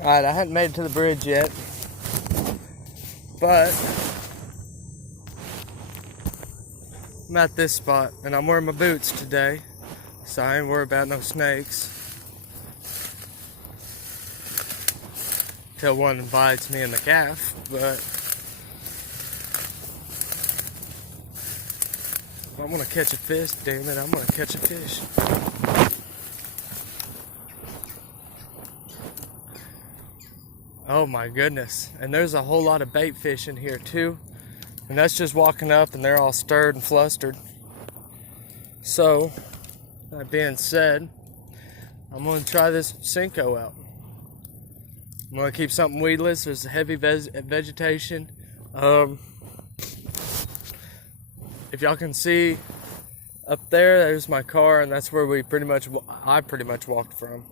Alright, I hadn't made it to the bridge yet, but I'm at this spot and I'm wearing my boots today, so I ain't worried about no snakes. Till one bites me in the calf, but if I want to catch a fish, damn it, I'm going to catch a fish. Oh my goodness. And there's a whole lot of bait fish in here too. And that's just walking up and they're all stirred and flustered. So, that being said, I'm going to try this Cinco out. I'm going to keep something weedless. There's heavy vegetation. If y'all can see up there, there's my car, and that's where I pretty much walked from.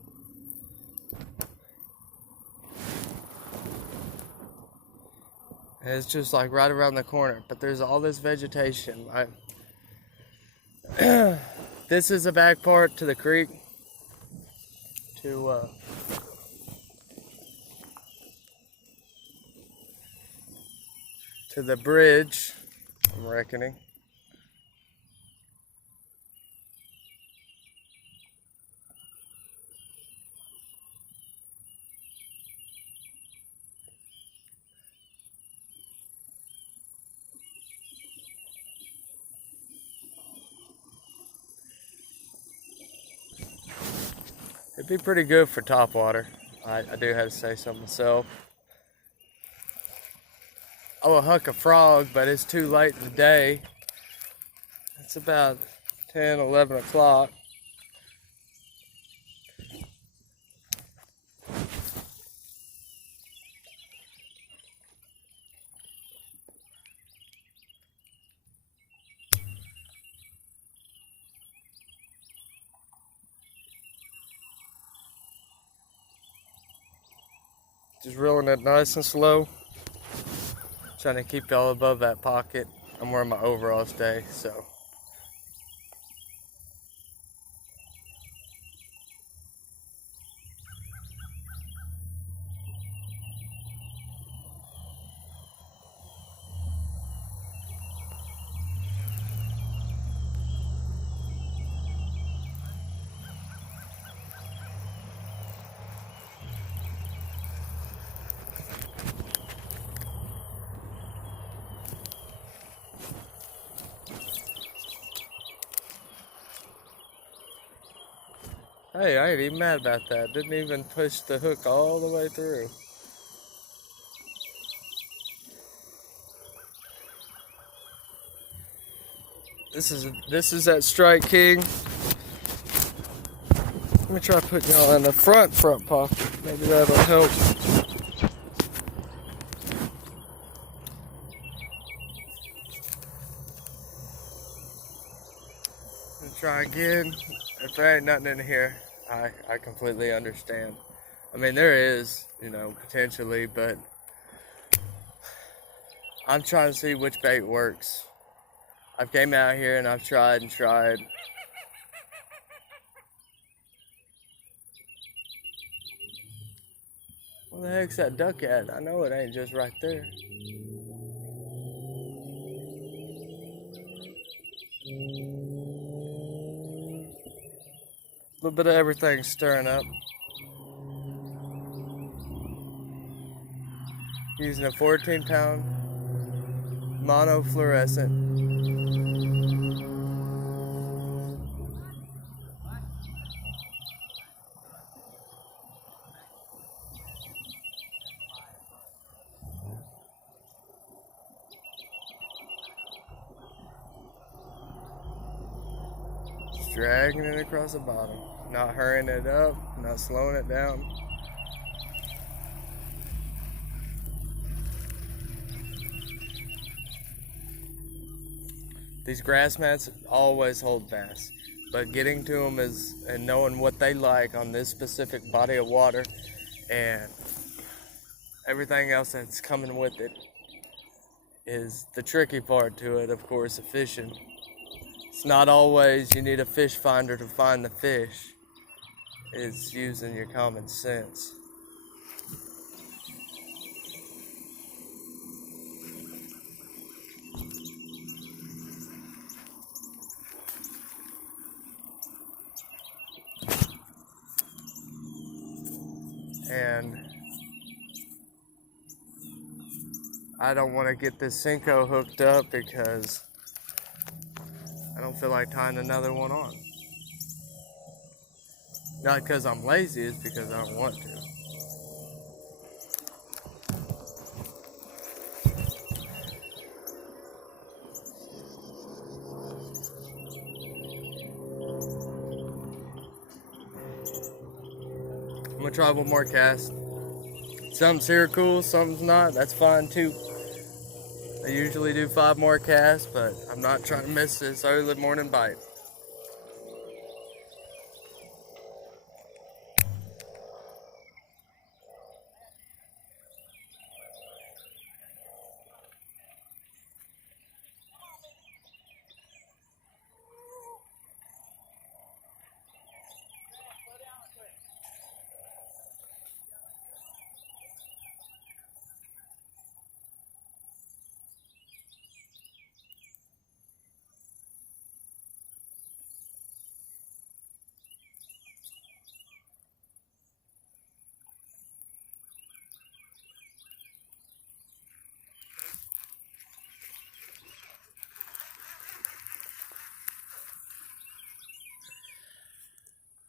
And it's just like right around the corner, but there's all this vegetation. This is the back part to the creek. To the bridge, I'm reckoning. It'd be pretty good for topwater. I do have to say so myself. I will huck a frog, but it's too late in the day. It's about 10, 11 o'clock. Just reeling it nice and slow. Trying to keep y'all above that pocket. I'm wearing my overalls today, so. Hey, I ain't even mad about that. Didn't even push the hook all the way through. This is that Strike King. Let me try putting y'all in the front pocket. Maybe that'll help. Try again. If there ain't nothing in here, I completely understand. I mean, there is, potentially, but I'm trying to see which bait works. I've came out here and I've tried and tried. Where the heck's that duck at? I know it ain't just right there. A little bit of everything stirring up. Using a 14-pound monofluorescent. Just dragging it across the bottom. Not hurrying it up, not slowing it down. These grass mats always hold bass, but getting to them and knowing what they like on this specific body of water and everything else that's coming with it is the tricky part to it, of course, of fishing. It's not always you need a fish finder to find the fish. It's using your common sense. and I don't want to get this Senko hooked up because I don't feel like tying another one on. Not because I'm lazy, it's because I don't want to. I'm gonna try one more cast. Something's here cool, something's not, that's fine too. I usually do 5 more casts, but I'm not trying to miss this early morning bite.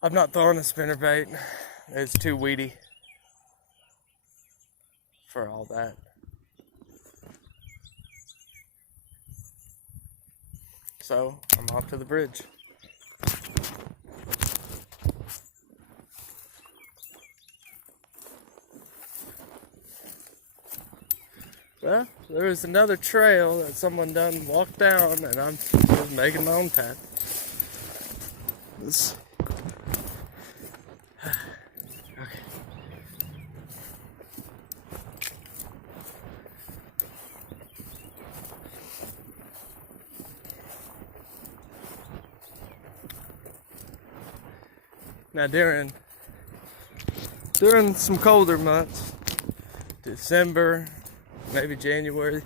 I've not thrown a spinnerbait. It's too weedy for all that. So I'm off to the bridge. Well, there was another trail that someone done walked down, and I'm just making my own path. This. Okay. Now during some colder months, December, maybe January,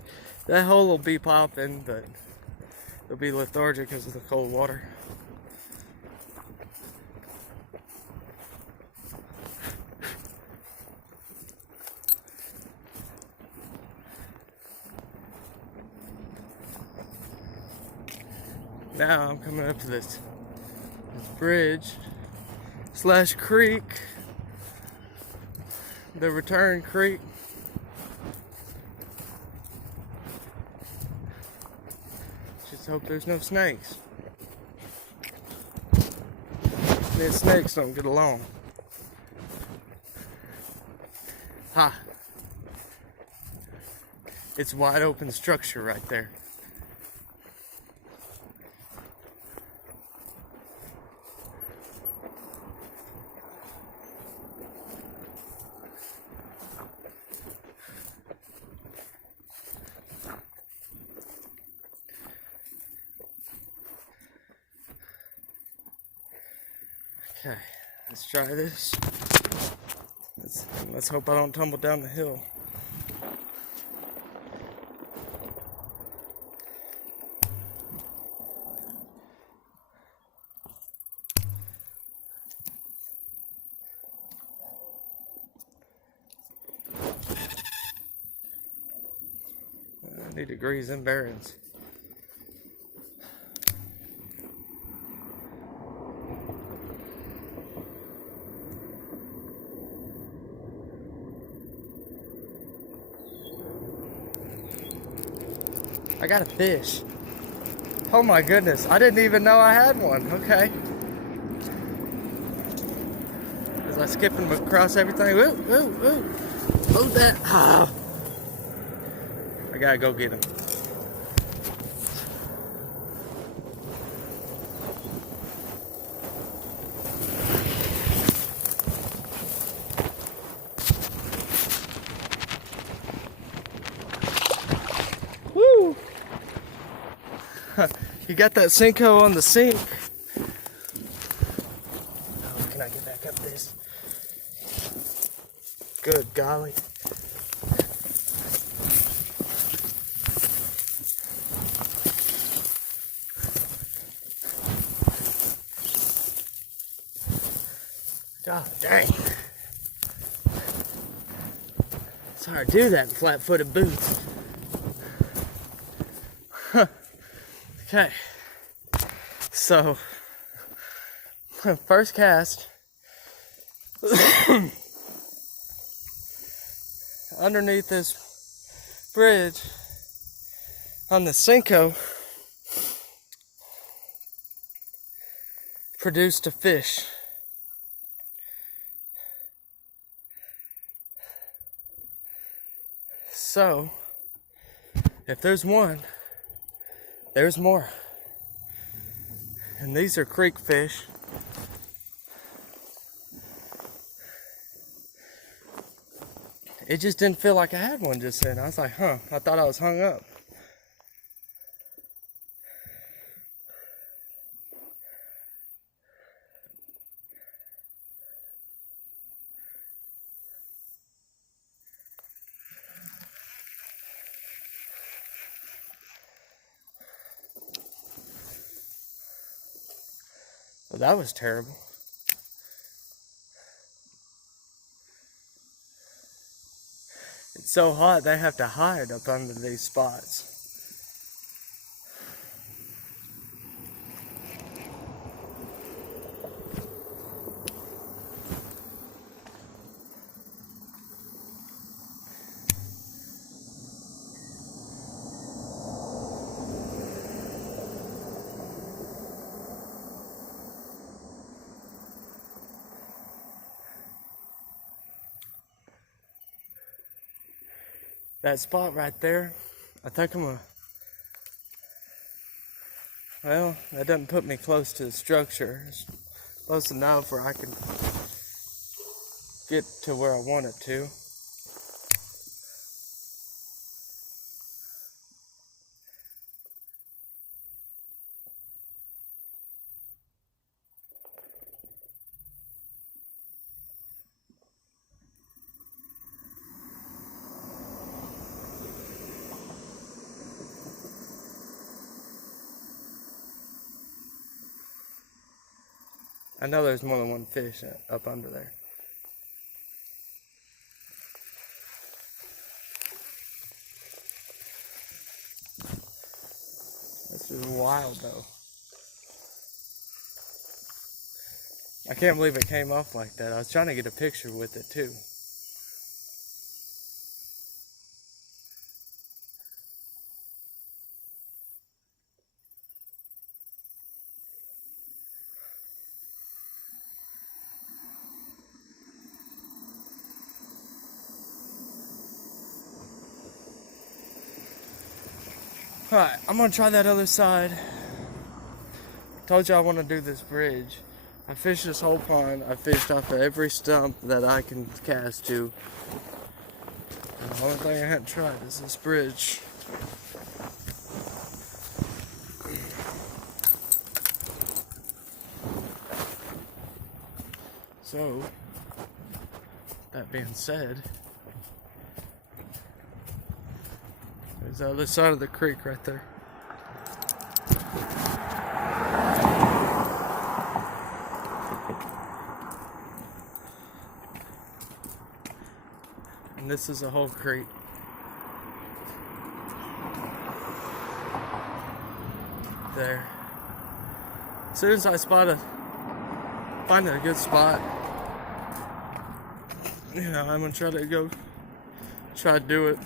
that hole will be popping, but it'll be lethargic because of the cold water. Now I'm coming up to this bridge / creek, the return creek. Just hope there's no snakes. Me and snakes don't get along. Ha! It's wide open structure right there. Okay, let's try this. Let's hope I don't tumble down the hill. I need degrees and bearings. I got a fish. Oh my goodness, I didn't even know I had one. Okay. As I skip him across everything. Woo, woo, woo. Load that. Ah. I gotta go get him. Woo! You got that Senko on the sink. Oh, can I get back up this? Good golly. God dang. That's hard to do that in flat-footed boots. Okay. So, first cast. Underneath this bridge on the Cinco produced a fish. So, if there's one, there's more. And these are creek fish. It just didn't feel like I had one just then. I was like, I thought I was hung up. Well, that was terrible. It's so hot they have to hide up under these spots. That spot right there, I think I'm well, that doesn't put me close to the structure. It's close enough where I can get to where I want it to. I know there's more than one fish up under there. This is wild though. I can't believe it came off like that. I was trying to get a picture with it too. Alright, I'm gonna try that other side. Told you I want to do this bridge. I fished this whole pond. I fished off of every stump that I can cast to. And the only thing I hadn't tried is this bridge. So, that being said, there's the other side of the creek right there. And this is a whole creek. There. As soon as I find a good spot, I'm gonna try to do it.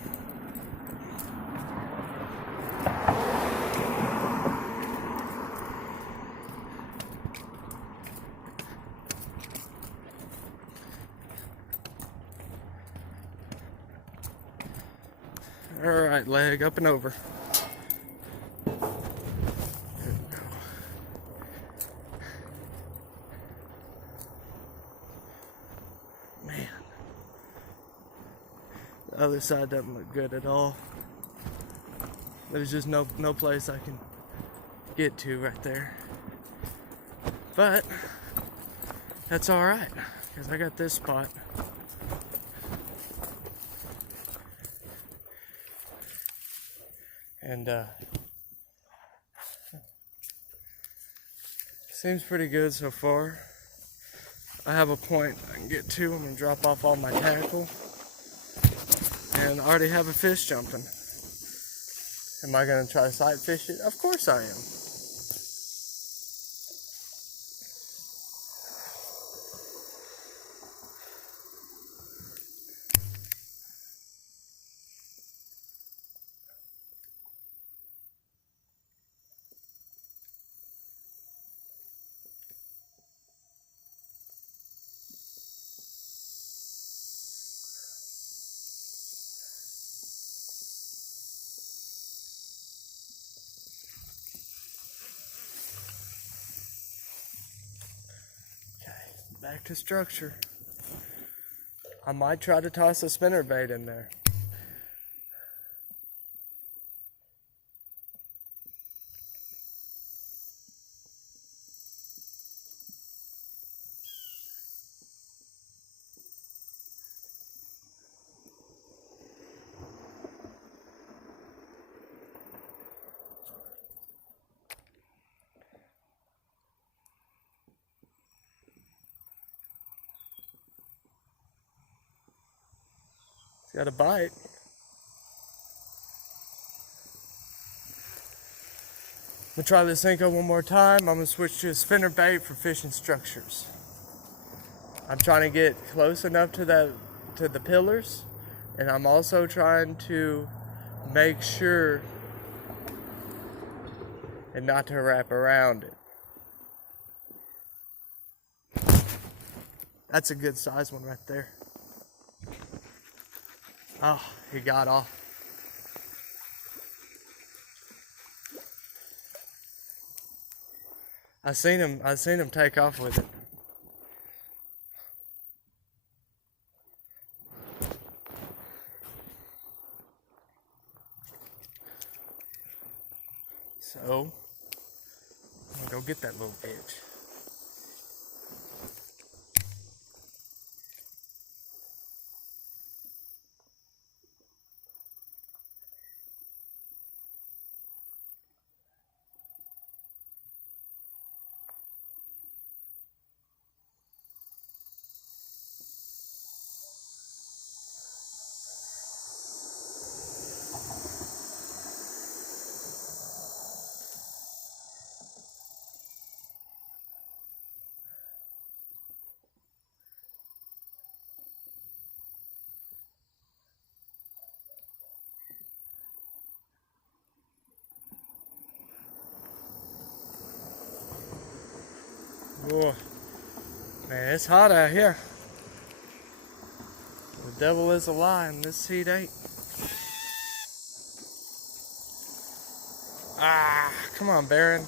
Alright, leg up and over. There we go. Man. The other side doesn't look good at all. There's just no place I can get to right there. But that's alright, because I got this spot. And seems pretty good so far. I have a point I can get to. I'm gonna drop off all my tackle. and I already have a fish jumping. Am I going to try to sight fish it? Of course I am. Back to structure. I might try to toss a spinnerbait in there. Got a bite. I'm gonna try this Senko one more time. I'm gonna switch to a spinner bait for fishing structures. I'm trying to get close enough to the pillars, and I'm also trying to make sure and not to wrap around it. That's a good size one right there. Oh, he got off. I seen him take off with it. So, I'm gonna go get that little bitch. Oh, man, it's hot out here. The devil is a lie and this heat ain't. Ah, come on, Baron.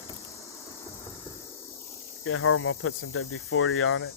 Get home, I'll put some WD-40 on it.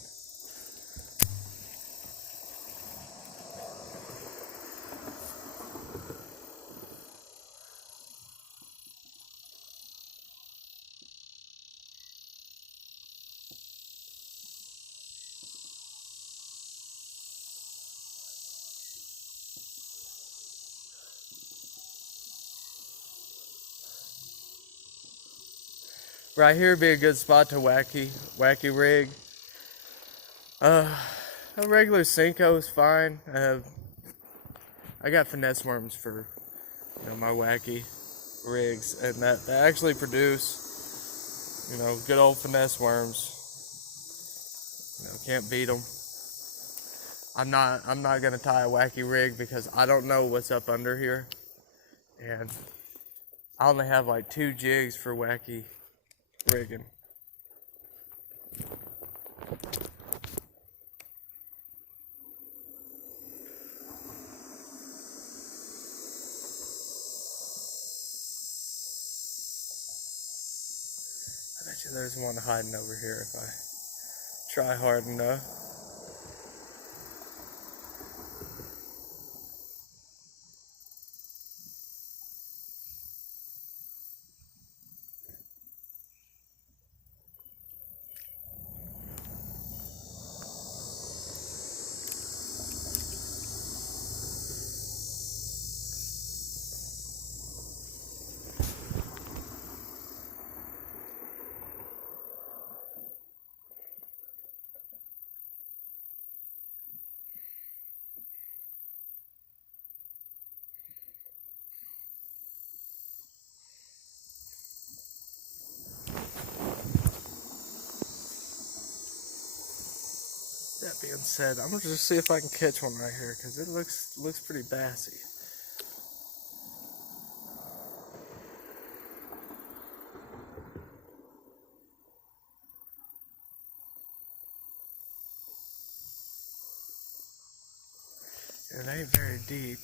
Right here would be a good spot to wacky rig. A regular Senko is fine. I got finesse worms for my wacky rigs, and that actually produce good old finesse worms. Can't beat them. I'm not gonna tie a wacky rig because I don't know what's up under here, and I only have like 2 jigs for wacky rigging. I bet you there's one hiding over here if I try hard enough. being said, I'm gonna just see if I can catch one right here because it looks pretty bassy. It ain't very deep.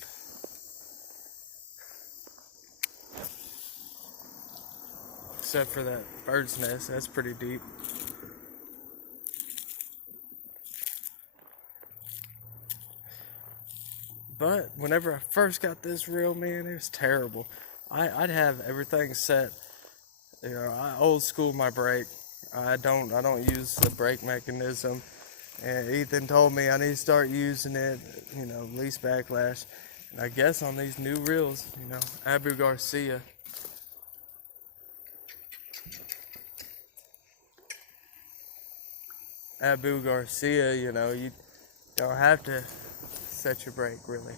Except for that bird's nest, that's pretty deep. But whenever I first got this reel, man, it was terrible. I'd have everything set. You know, I old school my brake. I don't use the brake mechanism. And Ethan told me I need to start using it, you know, least backlash. And I guess on these new reels, you know, Abu Garcia. Abu Garcia, you know, you don't have to set your brake really.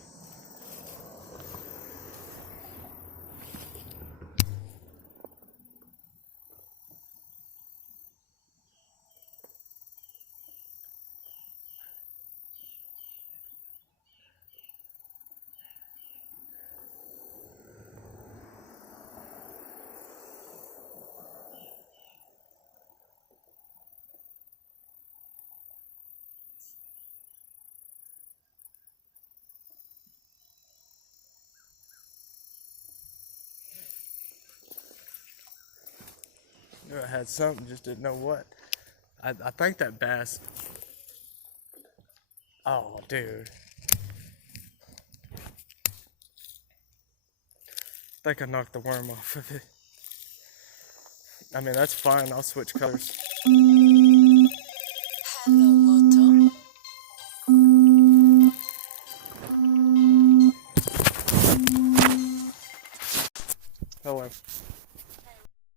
Knew I had something, just didn't know what. I think that bass. Oh, dude. I think I knocked the worm off of it. I mean, that's fine. I'll switch colors. Hello, Moto. Hello.